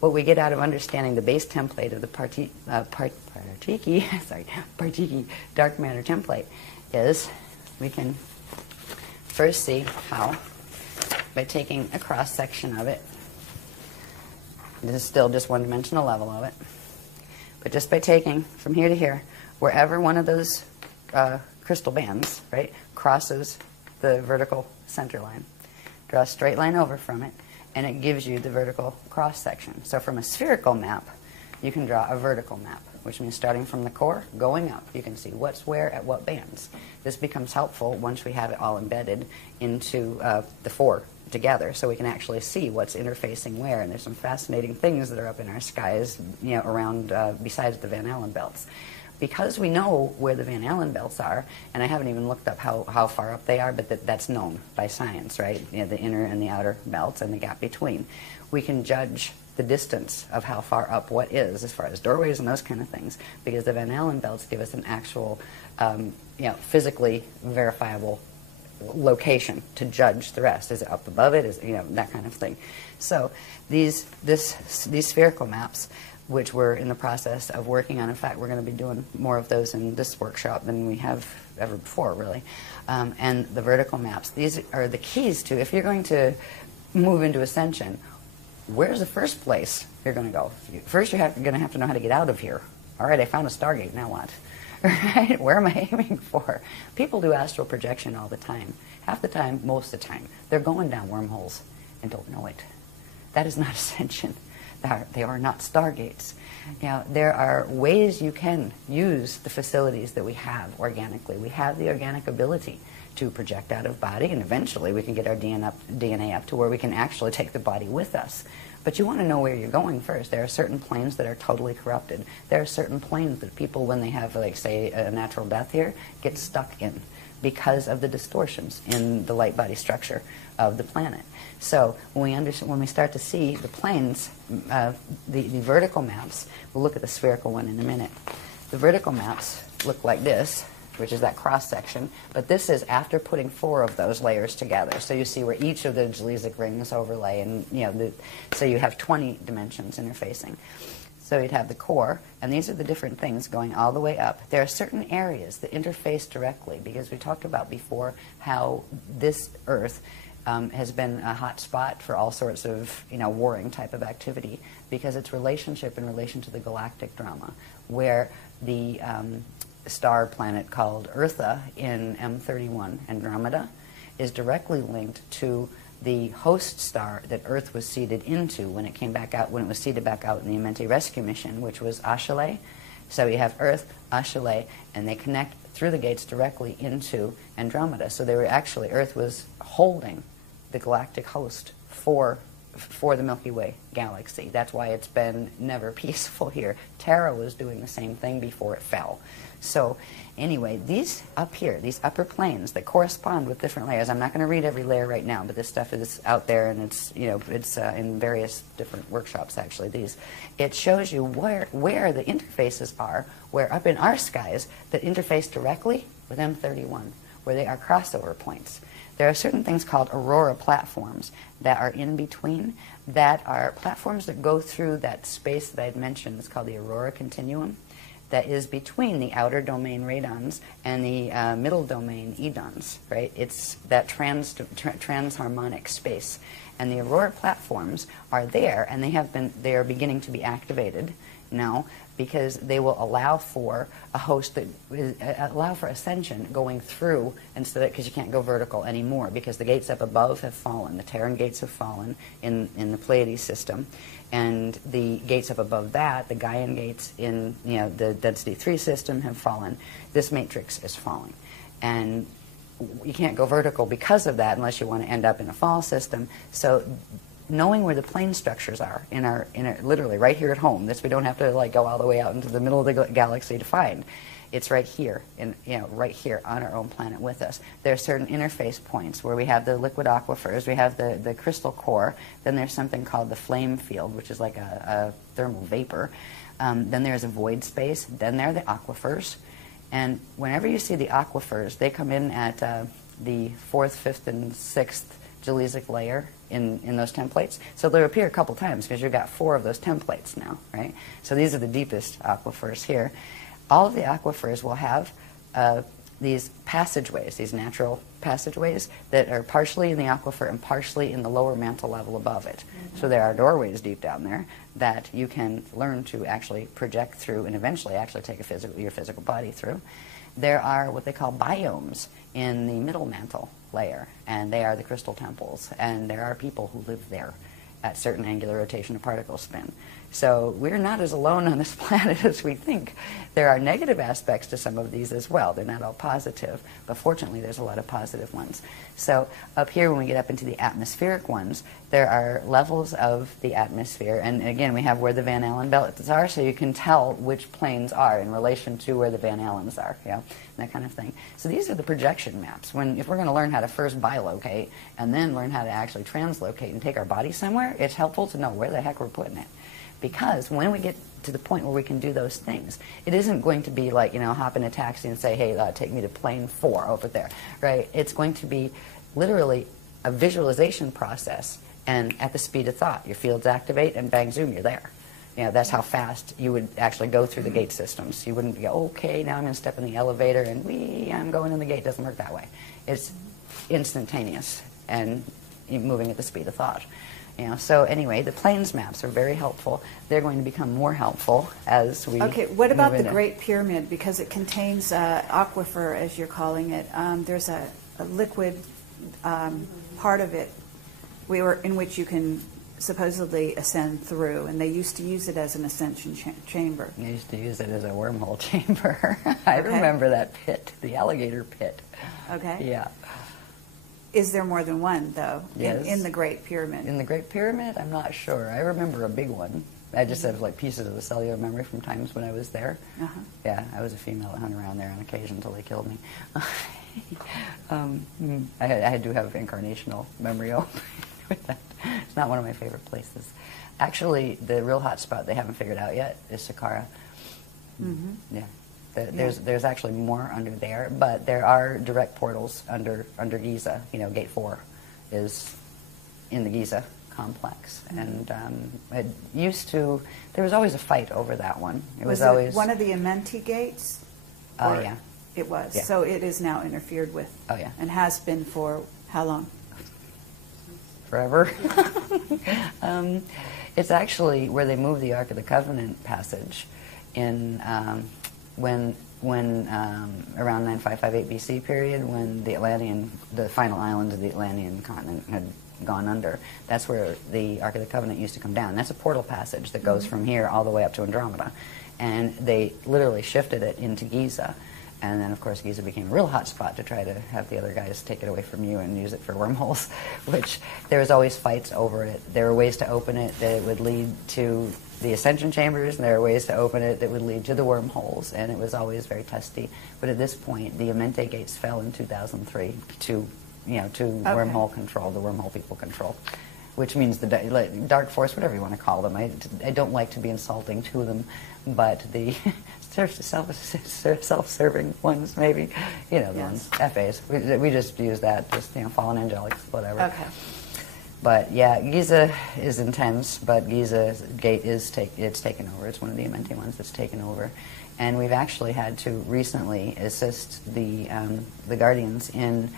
what we get out of understanding the base template of the Partiki dark matter template is we can first see how, by taking a cross section of it, this is still just one-dimensional level of it, but just by taking from here to here, wherever one of those crystal bands, right, crosses the vertical center line, draw a straight line over from it, and it gives you the vertical cross section. So from a spherical map, you can draw a vertical map, which means starting from the core, going up, you can see what's where at what bands. This becomes helpful once we have it all embedded into the four together, so we can actually see what's interfacing where. And there's some fascinating things that are up in our skies, around besides the Van Allen belts. Because we know where the Van Allen belts are, and I haven't even looked up how far up they are, but that's known by science, right? The inner and the outer belts and the gap between. We can judge the distance of how far up what is, as far as doorways and those kind of things, because the Van Allen belts give us an actual, physically verifiable location to judge the rest. Is it up above it? Is that kind of thing. So these spherical maps, which we're in the process of working on. In fact, we're going to be doing more of those in this workshop than we have ever before, really. And the vertical maps, these are the keys to, if you're going to move into ascension, where's the first place you're going to go? First, you're going to have to know how to get out of here. All right, I found a Stargate, now what? Right? Where am I aiming for? People do astral projection all the time. Half the time, most of the time, they're going down wormholes and don't know it. That is not ascension. They are not stargates. There are ways you can use the facilities that we have organically. We have the organic ability to project out of body, and eventually we can get our DNA up to where we can actually take the body with us. But you want to know where you're going first. There are certain planes that are totally corrupted. There are certain planes that people, when they have, like, say, a natural death here, get stuck in because of the distortions in the light body structure of the planet. So when we start to see the planes, the vertical maps, we'll look at the spherical one in a minute. The vertical maps look like this, which is that cross section, but this is after putting 4 of those layers together. So you see where each of the Jaleesic rings overlay, and so you have 20 dimensions interfacing. So you'd have the core, and these are the different things going all the way up. There are certain areas that interface directly, because we talked about before how this Earth has been a hot spot for all sorts of warring type of activity, because its relationship in relation to the galactic drama, where the star planet called Eartha in M31 Andromeda is directly linked to the host star that Earth was seeded into when it came back out, when it was seeded back out in the Amenti rescue mission, which was Achille. So you have Earth, Achille, and they connect through the gates directly into Andromeda. So they were actually, Earth was holding the galactic host for the Milky Way galaxy. That's why it's been never peaceful here. Terra was doing the same thing before it fell. So anyway, these up here, these upper planes that correspond with different layers, I'm not going to read every layer right now, but this stuff is out there, and it's it's in various different workshops actually. It shows you where the interfaces are, where up in our skies that interface directly with M31, where they are crossover points. There are certain things called Aurora Platforms that are in between, that are platforms that go through that space that I had mentioned. It's called the Aurora Continuum, that is between the outer domain radons and the middle domain edons, right? It's that transharmonic space. And the Aurora Platforms are there, and they are beginning to be activated now, because they will allow for a host that allow for ascension going through, instead of, because you can't go vertical anymore, because the gates up above have fallen. The Terran gates have fallen in the Pleiades system, and the gates up above that, the Gaian gates in the density 3 system, have fallen. This matrix is falling, and you can't go vertical because of that unless you want to end up in a fall system. So knowing where the plane structures are in our literally right here at home, this we don't have to go all the way out into the middle of the galaxy to find. It's right here, right here on our own planet with us. There are certain interface points where we have the liquid aquifers, we have the crystal core, then there's something called the flame field, which is like a thermal vapor. Then there's a void space, then there are the aquifers. And whenever you see the aquifers, they come in at the 4th, 5th, and 6th Jaleesic layer in those templates. So they'll appear a couple times because you've got 4 of those templates now, right? So these are the deepest aquifers here. All of the aquifers will have these passageways, these natural passageways that are partially in the aquifer and partially in the lower mantle level above it. So there are doorways deep down there that you can learn to actually project through and eventually actually take your physical body through. There are what they call biomes in the middle mantle layer, and they are the crystal temples, and there are people who live there at certain angular rotation of particle spin. So we're not as alone on this planet as we think. There are negative aspects to some of these as well. They're not all positive, but fortunately there's a lot of positive ones. So up here, when we get up into the atmospheric ones, there are levels of the atmosphere, and again we have where the Van Allen belts are, so you can tell which planes are in relation to where the Van Allens are, that kind of thing. So these are the projection maps. If we're going to learn how to first bilocate and then learn how to actually translocate and take our body somewhere, it's helpful to know where the heck we're putting it. Because when we get to the point where we can do those things, it isn't going to be like, hop in a taxi and say, hey, take me to plane 4 over there, right? It's going to be literally a visualization process, and at the speed of thought, your fields activate and bang, zoom, you're there. That's how fast you would actually go through the gate systems. You wouldn't go, okay, now I'm going to step in the elevator and I'm going in the gate. It doesn't work that way. It's instantaneous and moving at the speed of thought. So anyway, the planes maps are very helpful. They're going to become more helpful as we Okay, what about the Great Pyramid? Because it contains aquifer, as you're calling it. There's a liquid part of it in which you can supposedly ascend through, and they used to use it as an ascension chamber. They used to use it as a wormhole chamber. I remember that pit, the alligator pit. Okay. Yeah. Is there more than one, though, yes. in the Great Pyramid? In the Great Pyramid? I'm not sure. I remember a big one. I just have like pieces of the cellular memory from times when I was there. Yeah, I was a female that hung around there on occasion until they killed me. I do have incarnational memory with that. It's not one of my favorite places. Actually, the real hot spot they haven't figured out yet is Saqqara. Yeah. There's actually more under there, but there are direct portals under Giza. Gate 4 is in the Giza complex, and it used to. There was always a fight over that one. It was always one of the Amenti gates. Oh yeah, it was. Yeah. So it is now interfered with. Oh yeah, and has been for how long? Forever. It's actually where they moved the Ark of the Covenant passage in. When around 9558 BC period, when the final island of the Atlantean continent had gone under, that's where the Ark of the Covenant used to come down. That's a portal passage that goes from here all the way up to Andromeda. And they literally shifted it into Giza. And then, of course, Giza became a real hot spot to try to have the other guys take it away from you and use it for wormholes, which there was always fights over it. There were ways to open it that would lead to the ascension chambers, and there are ways to open it that would lead to the wormholes, and it was always very testy. But at this point, the Amenti gates fell in 2003 to wormhole control, the wormhole people control, which means the dark force, whatever you want to call them. I don't like to be insulting to them, but the self-serving ones, maybe, the ones, FAs. We just use that, just fallen angelics, whatever. Okay. But yeah, Giza is intense, but Giza's gate it's taken over. It's one of the Amenti ones that's taken over, and we've actually had to recently assist the Guardians in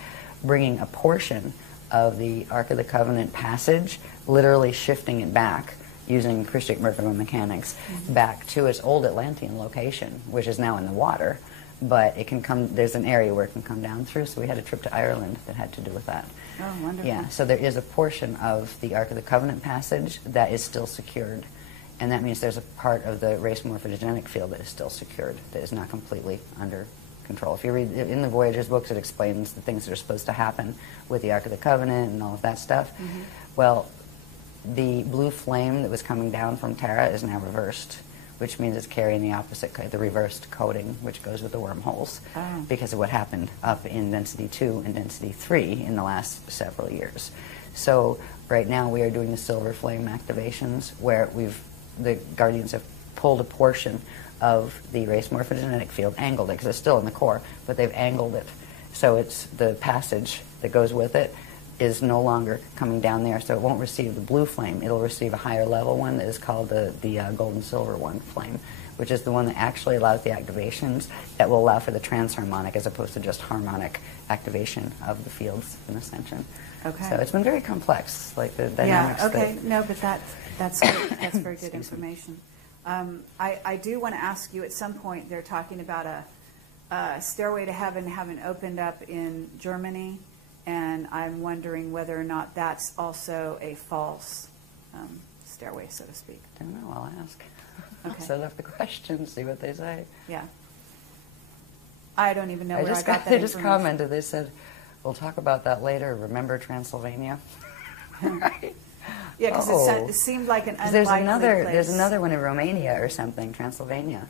bringing a portion of the Ark of the Covenant passage, literally shifting it back using acoustic mechanics back to its old Atlantean location, which is now in the water. But it can come. There's an area where it can come down through. So we had a trip to Ireland that had to do with that. Oh, wonderful. Yeah. So there is a portion of the Ark of the Covenant passage that is still secured, and that means there's a part of the race morphogenetic field that is still secured, that is not completely under control. If you read in the Voyagers books, it explains the things that are supposed to happen with the Ark of the Covenant and all of that stuff. Well, the blue flame that was coming down from Terra is now reversed, which means it's carrying the reversed coding, which goes with the wormholes, because of what happened up in density 2 and density 3 in the last several years. So right now we are doing the silver flame activations, where the Guardians have pulled a portion of the race morphogenetic field, angled it, because it's still in the core, but they've angled it. So it's the passage that goes with it is no longer coming down there, so it won't receive the blue flame. It'll receive a higher level one that is called the gold and silver one flame, which is the one that actually allows the activations that will allow for the transharmonic as opposed to just harmonic activation of the fields in ascension. Okay. So it's been very complex, like the dynamics. Yeah, okay. No, but that's good. That's very good information. I do want to ask you, at some point they're talking about a Stairway to Heaven having opened up in Germany, and I'm wondering whether or not that's also a false stairway, so to speak. I don't know, I'll ask. Okay. I'll set up the question, see what they say. Yeah. I don't even know where I got that They just information. commented, they said, we'll talk about that later, remember Transylvania? Right? Yeah, because it seemed like an unlikely place. There's another one in Romania or something, Transylvania,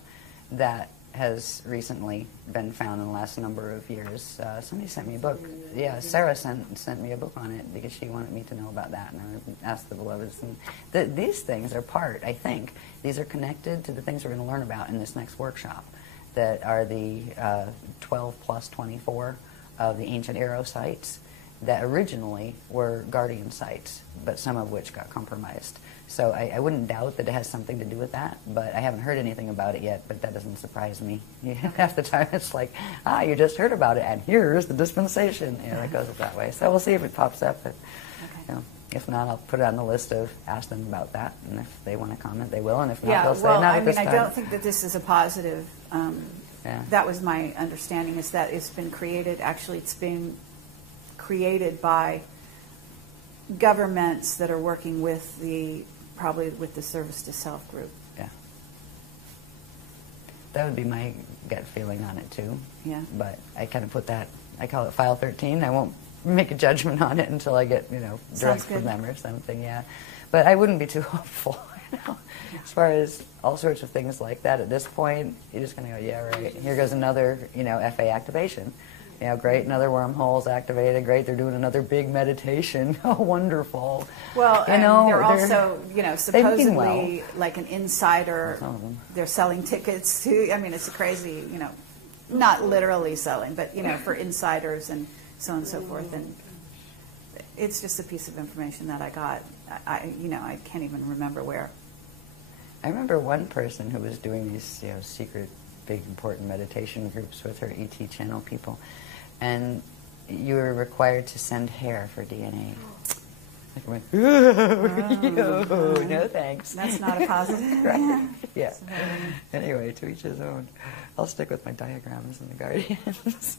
that has recently been found in the last number of years. Somebody sent me a book. Yeah, Sarah sent me a book on it because she wanted me to know about that, and I asked the beloveds. And these things are I think, these are connected to the things we're going to learn about in this next workshop, that are the 12 plus 24 of the ancient arrow sites that originally were guardian sites, but some of which got compromised. So I wouldn't doubt that it has something to do with that, but I haven't heard anything about it yet, but that doesn't surprise me. Half the time it's like, you just heard about it, and here's the dispensation. That goes that way. So we'll see if it pops up. But, if not, I'll put it on the list of ask them about that, and if they want to comment, they will, and if not, they'll say not at this time. I don't think that this is a positive. That was my understanding, is that it's been created, actually it's been created by governments that are working with probably with the Service to Self group. Yeah. That would be my gut feeling on it too. Yeah. But I kind of put that, I call it File 13. I won't make a judgment on it until I get, direct from them or something, yeah. But I wouldn't be too hopeful, As far as all sorts of things like that, at this point, you're just going to go, yeah, right. Here goes another, FA activation. Great, another wormhole's activated. Great, they're doing another big meditation. Oh, wonderful. Well, they're also, supposedly like an insider. They're selling tickets to. I mean, it's a crazy, not literally selling, but for insiders and so on and so forth. And it's just a piece of information that I got. I can't even remember where. I remember one person who was doing these, secret, big, important meditation groups with her ET channel people, and you were required to send hair for DNA. Like I went, no thanks. That's not a positive. Right? Yeah. Anyway, to each his own. I'll stick with my diagrams and the guardians.